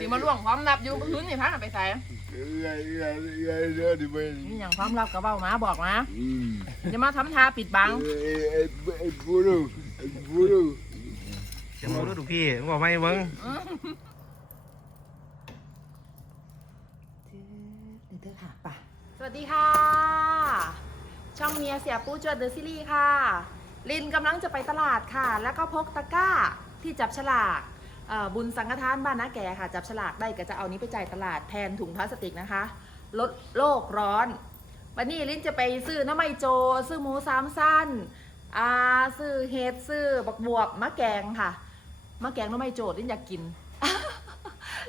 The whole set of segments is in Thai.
สิมาล่วงความลับอยู่พื้นนี่พักนไปใส่เอ้ยเอ้ยเอ้ยเด้อดิเว้ยนี่อย่างความลับก็เบ้ามาบอกมาอืมอย่ามาทำท่าปิดบังไอ้ไอ้ไอ้บูรูไอ้บูรูจะมาดูถูกพี่บอกไม่เบิ้งเดี๋ยวเธอค่ะป่ะสวัสดีค่ะ ช่องเมียเสียปูจวดเดอะซีรีส์ค่ะ ลินกำลังจะไปตลาดค่ะ แล้วก็พกตะกร้าที่จับฉลากเอ่อ บุญสังฆทานบ้านนาแก่ค่ะ จับฉลากได้ก็จะเอานี้ไปจ่ายตลาดแทนถุงพลาสติกนะคะ ลดโลกร้อน วันนี้ลินจะไปซื้อน้ำไมโจ ซื้อหมูสามสั้นอาซื้อเห็ดซื้อบักบวบมะแกงค่ะมะแกงน้ำไมโจลินอยากกิน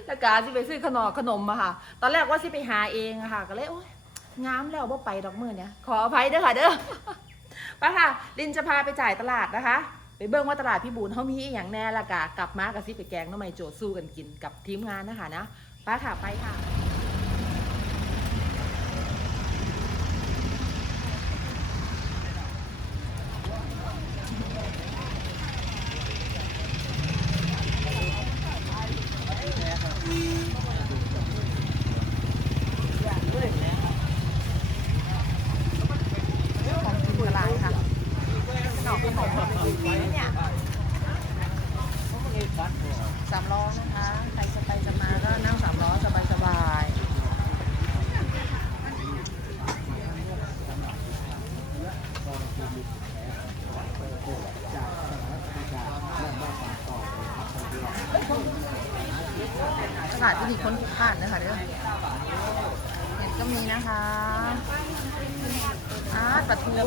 แล้วก็สิไปซื้อขนมขนมมาค่ะ ตอนแรกว่าสิไปหาเองอะค่ะ ก็เลยโอ๊ยงามแล้วบ่าไปดอกมือเนี่ยขออภัยเด้อค่ะเด้อไปค่ะ ลินจะพาไปจ่ายตลาดนะคะ ไปเบิ่งว่าตลาดพี่บูนเขามีอย่างแน่ละกะกลับมากับซิไปแกงน้ำไมโจสู้กันกินกับทีมงานนะคะนะไปค่ะไปค่ะ ของกินกระไรค่ะขนมขนมเนี่ย สามล้อนะคะ ใครจะไปจะมาก็นั่งสามล้อสบายสบายตลาดที่มีคนพลุกพล่านนะคะเด้อเห็นก็มีนะคะอาร์ตปลาทูตั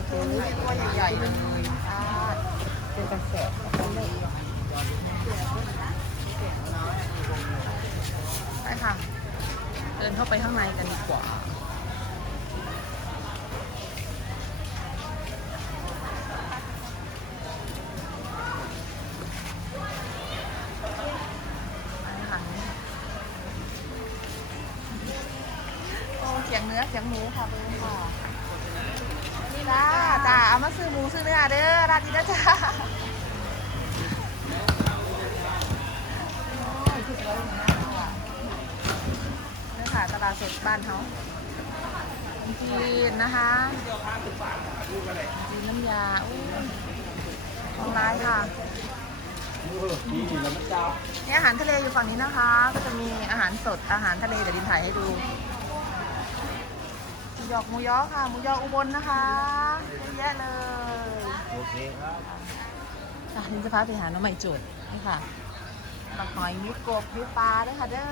วตัวใหญ่ๆเลยอาร์ตเป็นกระแสไป ค่ะ เดินเข้าไปข้างในกันดีกว่าไปค่ะเสียงเนื้อเสียงหมูค่ะเบอร์ค่ะนี่จ้าจ้าเอามาซื้อหมูซื้อเนื้อเด้อร้านนี้นะจ้า บ้านเขาจีนนะคะจีนน้ำยาอู้ออนไลน์ค่ะนี่อาหารทะเลอยู่ฝั่งนี้นะคะ ก็จะมีอาหารสดอาหารทะเลเดี๋ยวดินถ่ายให้ดูหยอกมูยอค่ะมูยออุบลนะคะเยอะแยะเลยโอเคครับอะดินจะพาไปหาน้องใหม่โจดนี่ค่ะปลาหอยมีกบมีปลาด้วยค่ะเด้อ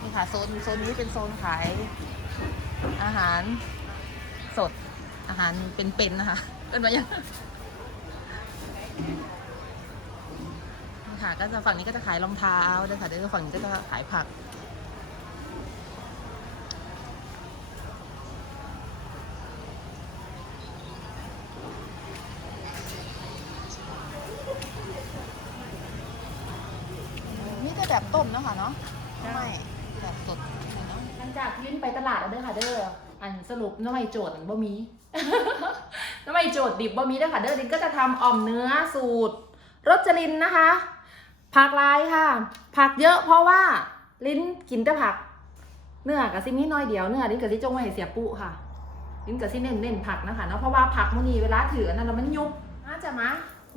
นี่ค่ะโซนโซนนี้เป็นโซนขายอาหารสดอาหารเป็นๆนะคะเป็นมายังนี่ค่ะก็จะฝั่งนี้ก็จะขายรองเท้าด้วยค่ะเดี๋ยวฝั่งนี้ก็จะขายผักนี่จะแบบต้มนะคะเนาะไม่แบบสดเนาะหลัง จากที่ลิ้นไปตลาดแล้วเด้อค่ะเด้ออันสรุปน้ำไม่โจทย์อันบ่มีน้ำไม่โจทย์ดิบบ่มีเด้อค่ะเด้อลิ้นก็จะทำอ่อมเนื้อสูตรรสจรินนะคะผักลายค่ะ ผักเยอะเพราะว่าลิ้นกินแต่ผัก เนื้อกับซิมีน้อยเดียวเนื้อลิ้นกับซิจงไว้ให้เสียปุค่ะลิ้นกับซิเน้นเน้นผักนะคะเนาะเพราะว่าผักมันนี่เวลาถือนั้นแล้วมันยุบน่าจะมา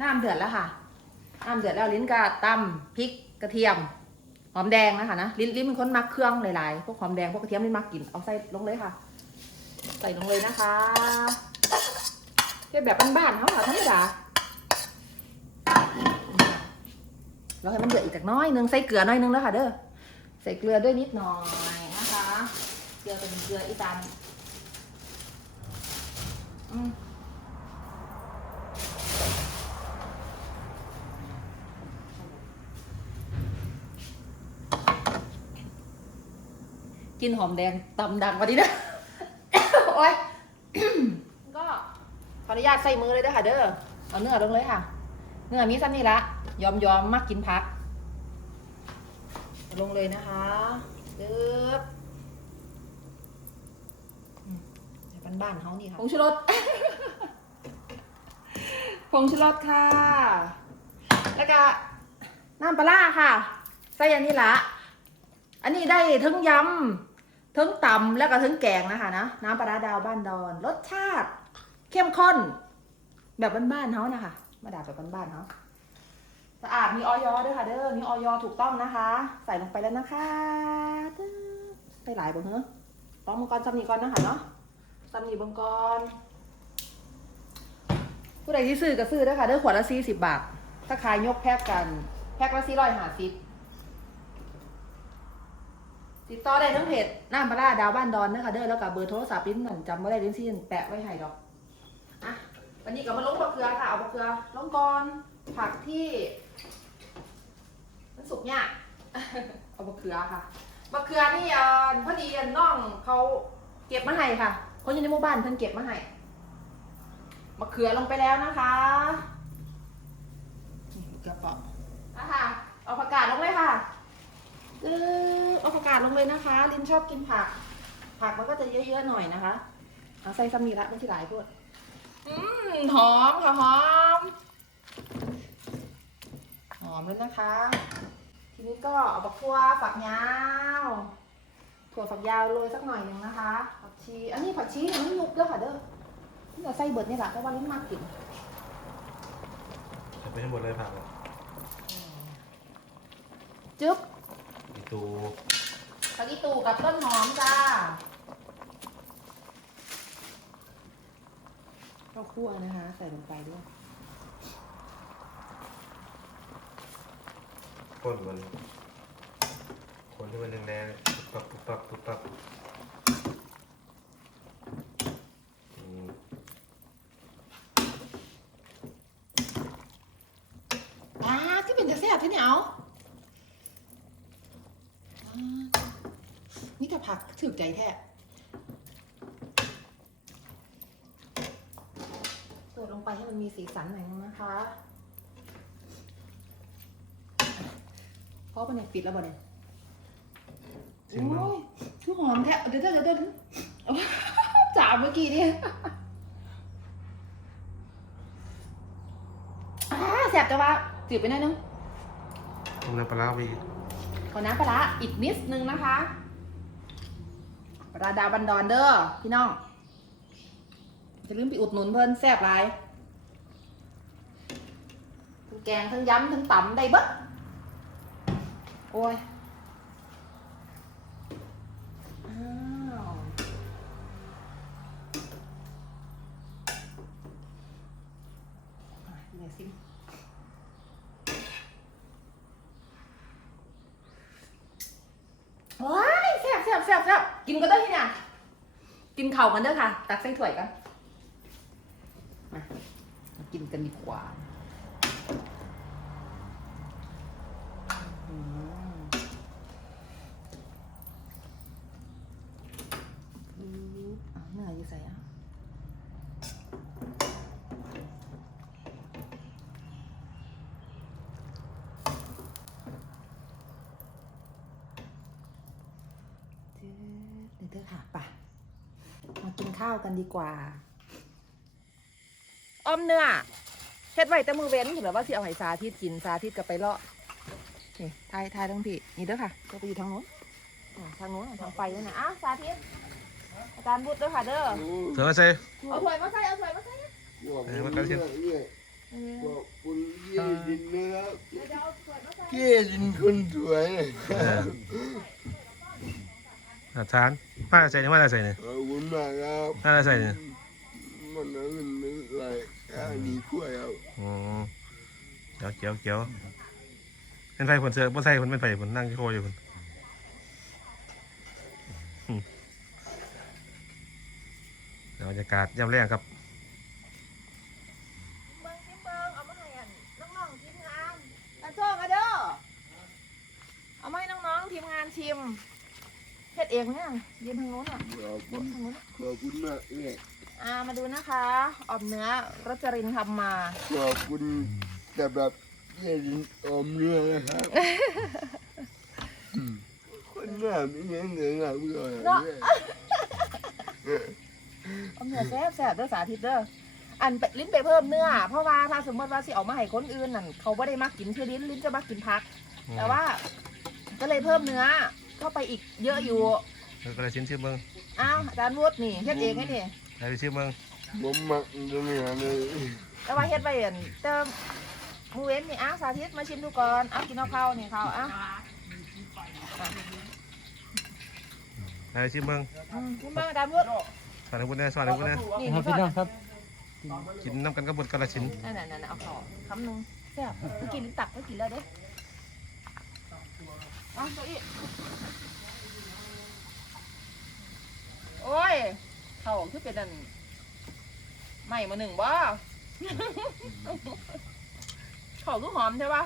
น้ำเดือดแล้วค่ะน้ำเดือดแล้วลิ้นก็ตำพริกกระเทียม หอมแดงนะคะนะลิ้นลิ้นเป็นคนมักเครื่องหลายๆพวกหอมแดงพวกกระเทียมลิ้นมักกินเอาใส่ลงเลยค่ะ ใส่ลงเลยนะคะเป็นแบบบ้านๆเขาค่ะธรรมดาเราให้มันเดือดอีกจากน้อยนึงใส่เกลือหน้อยนึงแล้วค่ะเด้อใส่เกลือด้วยนิดหน่อยนะคะเกลือเป็นเกลืออีตาน กินหอมแดงตำดังกว่านี้นะ โอ๊ย ก็ขออนุญาตใส่มือเลยเด้อค่ะ เด้อ เอาเนื้อลงเลยค่ะ เนื้อมีสั้นนี่ละยอมยอมมากกินพัก ลงเลยนะคะเด้ออืมแต่บ้านๆเขานี่ค่ะผงชูรสผงชูรสค่ะ แล้วก็น้ำปลาร้าค่ะ ใส่อันนี้ละ อันนี้ได้ทั้งยำ ทั้งตำแล้วก็ทั้งแกงนะคะนะน้ำปลาดาวบ้านดอนรสชาติ เข้มข้น แบบบ้านๆเขานะคะมาดาแบบบ้านๆเขาสะอาดมีออยด้วยค่ะเด้อมีออยอถูกต้องนะคะ ใส่ลงไปแล้วนะคะตึ๊ดใส่หลายบ่เหรอลองมังกรซัมนีก่อนนะคะเนาะซัมนีบังกรผู้ใดที่ซื้อก็ซื้อเด้ค่ะเด้อขวดละสี่สิบบาทถ้าขายยกแพ็กกัน แพ็กละสี่ร้อยห้าสิบ ติดต่อได้ทั้งเพจน้ำปลาร้าดาวบ้านดอนนะคะเด้อแล้วก็เบอร์โทรศัพท์ลิ้นหนั่นจำไม่ได้ลิ้นซี่แปะไว้ให้ดอกอะวันนี้ก็มาลงบะเขือค่ะเอาบะเขือลงก่อนผักที่มันสุกยากเอาบะเขือค่ะบะเขือนี่อ่าพอดีอะน้องเขาเก็บมาให้ค่ะคนอยู่ในหมู่บ้านเพิ่นเก็บมาให้มะเขือลงไปแล้วนะคะนี่กระเป๋านะคะเอาผักกาดลงเลยค่ะ เออเอาผักกาดลงเลยนะคะ ลินชอบกินผัก ผักมันก็จะเยอะๆหน่อยนะคะเอาใส่ซัมมีละไม่ใช่หลายพูดอืมหอมค่ะหอม หอมเลยนะคะ ทีนี้ก็เอาบักทั่วฝักยาวถั่วฝักยาวโรยสักหน่อยหนึ่งนะคะผักชีอันนี้ผักชียังไม่ยุบเด้อค่ะเด้อนี่เราใส่เบิดนี่แหละเพราะว่าลิ้นมากกลิ่นใส่ไปให้หมดเลยผักอะจึ๊บอี ตูผักอีตูกับต้นหอมจ้าข้าวคั่วนะคะ ใส่ลงไปด้วย คนมันคนที่มันแดงๆปุ๊บปั๊บปุ๊บปั๊บปุ๊บปั๊บอืม อ่าที่เป็นจะแซ่บที่เนี่ยเอาอ่า นี่ถ้าผักถึกใจแท้เปิดลงไปให้มันมีสีสันหน่อยนึงนะคะ เพราะมันเนี่ยปิดแล้วบ่เนี่ยชิมมั้งโอ้ยคือหอมแท้ เดี๋ยวเดี๋ยวเดี๋ยวเดี๋ยวเอาจ่าเมื่อกี้เนี่ยอ่าแสบจังวะจืดไปหน่อยนึงต้มน้ำปลาร้าไปอีกขอน้ำปลาร้าอีกนิดนึงนะคะป ลาร้าดาวบันดอนเด้อพี่น้องจะลืมไปอุดหนุนเพิ่นแซ่บหลายทั้งแกงทั้งยำทั้งตำได้เบิดโอ้ยเดี๋ยวสิว้ายแซ่บแซ่บแซ่บแซ่บกินก็ได้ที่ กินเข่ากันเด้อค่ะ ตักใส่ถ้วยกันมามากินกันดีกว่าอืมอืมอะเนื้ออยู่ใส่อะเดี๋ยวเด้อค่ะไปมากิน ข้าวกันดีกว่าอ้อมเนื้อเฮ็ดไว้แต่มือเว้นเห็นหรือว่าสิเอาให้สาธิตกินสาธิตกับไปเลาะนี่ทายทายทั้งพี่นี่เด้อค่ะก็ไปอยู่ทางโน้นอ่าทางโน้นอะทางไฟนั่นน่ะอะสาธิตอาจารย์บุตรเด้อค่ะเด้อเธอมาใส่เอาถ้วยมาใส่เอาถ้วยมาใส่ขอบคุณเนี่ยขอบคุณเยี่ดินนะครับเดี๋ยวเอาถ้วยมาใส่เยี่ดินคนสวยเลย เอออาจารย์มาใส่เนี่ยมาใส่เนี่ยขอบคุณมากครับมาใส่เนี่ยมันนั่นนึกอะไรอันนี้กล้วยครับอ๋อเกี่ยวเกี่ยวเกี่ยวเป็นไฟผลเสือบ่ใส่ผลเป็นไฟผลนั่งที่โคอยู่ผลอืมเดี๋ยวบรรยากาศย่ำแรงครับเบิ่งซิเบิ่งเอามาให้อันน้องๆทีมงานอาโจ้มาเด้อเอามาให้น้องๆทีมงานชิม เฮ็ดเองเนี่ยยืนทางโน้นอะขอบคุณทางโน้นขอบคุณมากเลยอ่ามาดูนะคะออมเนื้อรจรินทำมา ขอบคุณสำหรับเยี่ดินอมเนื้อนะครับคนหน้าไม่เห็นเลยนะเพื่อนออมเนื้อแซ่บแซ่บเด้อสาธิตเด้ออันไปลิ้นไปเพิ่มเนื้อ เพราะว่าถ้าสมมติว่าสิเอามาให้คนอื่นนั่นเขาไม่ได้มักกินคือลิ้นลิ้นจะมักกินผัก แต่ว่าก็เลยเพิ่มเนื้อ เข้าไปอีกเยอะอยู่เออก็เลยชิ้นชื่อเมืองอ้าวอาจารย์วุฒินี่เฮ็ดเองไงนี่อะไรชื่อเมืองผมมักตัวนี้เลยแต่ว่าเฮ็ดไว้อันเติมมูเว้นนี่อ้าวสาธิตมาชิมดูก่อนอ้าวกินเอาเข้าวนี่เข้าวอ้าวอะไรชื่อเมืองอืมคุณเบิ่งอาจารย์วุฒิสอนให้คุณแน่สอนให้คุณแน่นี่ครับนี่พี่ก่น้ออนงครับกินน้ำกันกับบนกระชินนั่นน่ะนั่นน่ะเอาขอคำหนึ่งแซ่บเมื่อกี้ลิ้นตักเมื่อกี้แล้วเด้ เอาเก้าอี้โอ้ย เขาคือเป็นอันใหม่มาหนึ่งบ่เขาคือหอมใช่ปะ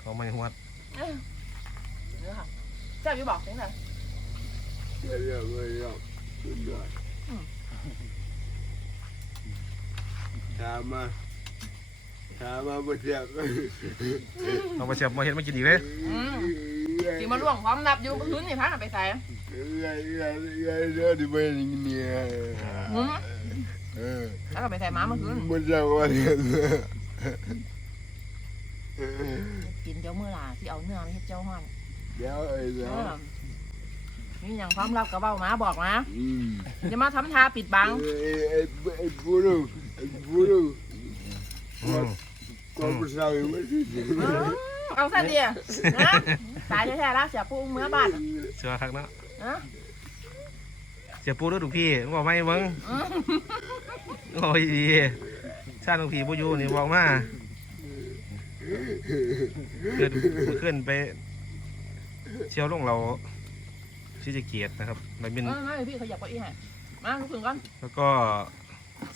เขาไม่หัวดเอ้ยเนื้อค่ะแซ่บอยู่บอกเสียงไหนเดี๋ยวเดี๋ยวเดี๋ยวสุดยอดถามมาถามมาบ่เสียบเอาไปเสียบมาเห็ดมากินอีกเลยกิ นมาล่วงพร้อมนับอยู่พื้นนี่พักไปใส่เดี๋ยวเดี๋ยวเดี๋ยวเดี๋ยวที่ไปนี่เนี่ยหืมเออแล้วก็ไปใส่หม้าเมื่อคืนมันจะว่าเนี่ยกินเจ้าเมื่อลาที่เอาเนื้อมาเฮ็ดเจ้าห้อนเดี๋ยวไอ้เอเดี๋ยวอนี่อย่างความลับกระเบ้ามาบอกมาอืมอย่ามาทำท่าปิดบังไอ้ไอ้ไอ้บูรูไอ้บูรูอืมก็ไม่ทราบว่าที่เออ เอาซะเดียนะตายแท้ๆแล้วเสียปูเมื่อบ้านเชื่อคักเนาะนะเสียปูด้วยถูกพี่บอกไม่มึงอืมโอ้ยดีชาติถูกพี่บูยูนี่บอกมาเกิดขึ้นไปเชี่ยวลงเราชื่อจะเกียรตินะครับมันเป็นเออไม่พี่เขาอยากก้าอี้ให้มาลุกขึ้นก่อน แล้วก็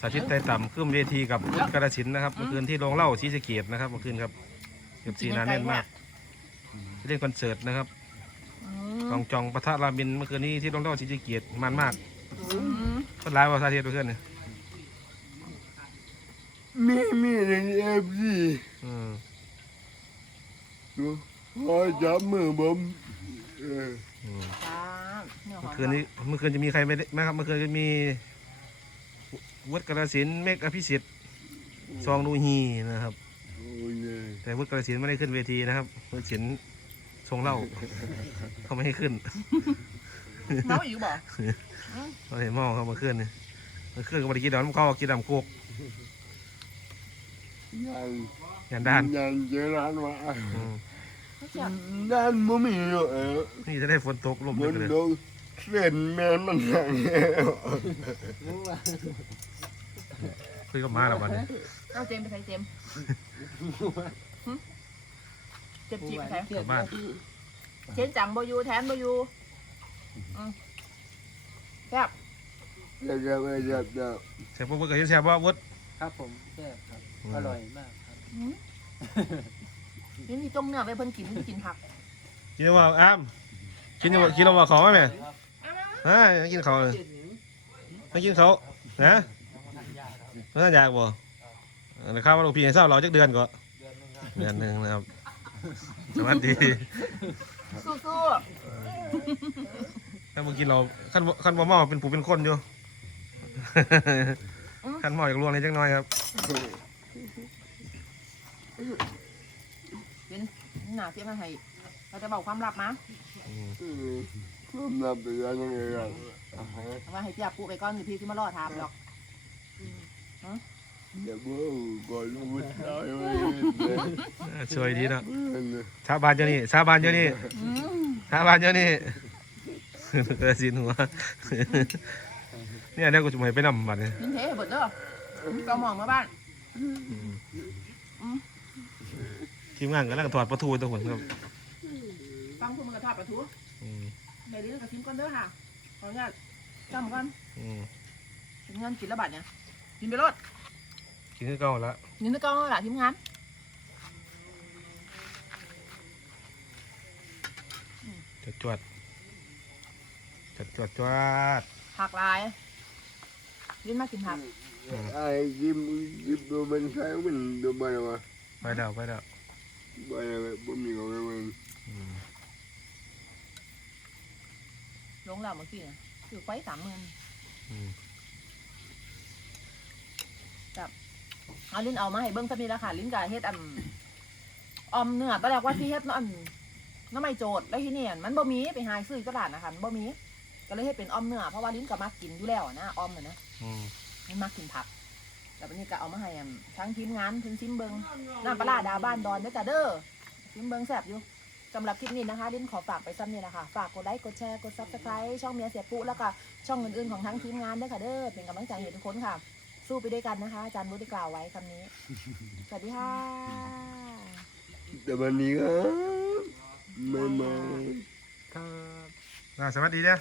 สาธิตไต่ต่ำขึ้นเวทีกับพุทธกระสินธุ์นะครับเมื่อคืนที่โรงเล่าชีสะเกียรตินะครับเมื่อคืนครับ เกือบสีหนาแน่นมากเล่นคอนเสิร์ตนะครับอืกองจองปะทะรามินเมื่อคืนนี้ที่โรงเล่าชีสะเกียรติมันมากมคนร้ายว่าสาธิตเมื่อคืนนี่มีมีในเอฟซีอืมขอจับมือผมเอออืมจ้าเนื้อหอเมื่มอคืนนี้เมื่อคืนจะมีใครไปไหมครับเมื่อคืนจะมีวุฒิกระสินธุ์เมฆอภิสิทธิ์ซองนูฮีนะครับโอ้ยเนี่ย แต่วุฒิกระสินธุ์ไม่ได้ขึ้นเวทีนะครับวุฒิศิลป์ทรงเล่าเขาไม่ให้ขึ้นเมาอีกบ่เราเห็นหม้อเขามาขึ้นนี่มาขึ้นก็บริกินดอกมันเข้ากินดำโคกยังยันด้านยังเจอร้านว่าอืมเสียบด้านบ่มีเนาะเออนี่จะได้ฝนตกลมมัเยนอะเลยโดนเส้นแม่นมันหังแล้วคุยกับมาแล้ววันนี้เอาเจมส์ไปใส่เจมส์หึ เจ็บจีบไปใส่กลับบ้าน เช่นจังบอยูแทนบอยูอืมแซ่บจะจะไปจับจับเสียปุ๊บก็เห็นแซ่บว่าวุฒิครับผมแซ่บครับ อร่อยมากครับ อืมนี่มีต้มเนื้อไปเพิ่นกินเพิ่นกินผักกินว่าอ้ามกินว่ากินเราว่าเขาไหมแม่ฮะกินเขาเลยไม่กินเขานะไม่น่าอยากบ่เดี๋ยวข้าวมาลูกพี่ให้เศร้าเราจักเดือนก็ เดือนหนึ่งนะครับ สวัสดีสู้ถ้ามึงกินเราขั้นบ่ขั้นบ่เมาเป็นผู้เป็นคนอยู่ขั้นเมาอยากลวงนิดจังน้อยครับๆเป็นหน้าเสียมาให้เราจะบอกความลับมาอืมเออความลับเป็นยังไงกันเอามาให้พี่อาปูไปก่อนสิพี่ที่มารอถามหรอก เดี๋ยวบ่ก่อนรู้ได้ไว้ช่วยดีเนาะเลยชาวบ้านเจ้านี่ชาวบ้านเจ้านี่อืมชาวบ้านเจ้านี่เออสินหัวเนี่ยเดี๋ยวกูจะมาให้ไปนำบัดเนี่ยยินเทให้เบิดเด้อมีกระหม่อมมาบ้านทีมงานกำลังถอดประตูตัวผมครับฟังพวกมึงกระทอดปลาทูอืมเดี๋ยวนี้กระชิมก่อนเด้อค่ะขออนุญาตจำก่อนอืมทีมงานกินระบาดเนี่ยกินไปรถ กินคือเก่าละกินตะกร้องแล้วล่ะทีมงานจวดจวดจวดจวดจวดผักลายยินมากิน เอาลิ้นเอามาให้เบิ้งสักนิดแล้วค่ะลิ้นกับเฮ็ดอันออมเนื้อตอนแรกว่าที่เฮ็ดเนาะอันน้ำไม่โจดแล้วที่นี่มันบ่มีไปหาซื้อที่ตลาดนะคะมันบ่มีก็เลยเฮ็ดเป็นออมเนื้อเพราะว่าลิ้นก็มักกินอยู่แล้วอะนะออมน่ะนะอืมมันมักกินผักแล้ววันนี้ก็เอามาให้อันทั้งทีมงานถึงซิมเบิงน้ำปลาร้าดาวบ้านดอนเด้อจ้ะเด้อซิมเบิงแซ่บอยู่สำหรับคลิปนี้นะคะ ลิ้นขอฝากไปซ้ำนี่แหละค่ะ ฝากกดไลค์กดแชร์กดซับสไครต์ช่องเมียเสียปุ๊แล้วก็ช่องอื่นๆของทั้งทีมงานด้วยค่ะเด้อเป็นกำลังใจให้ทุกคนค่ะ สู้ไปด้วยกันนะคะ อาจารย์บุตรได้กล่าวไว้คำนี้ สวัสดีค่ะแต่วันนี้ครับไม่มาครับอ่าสวัสดีเด้อ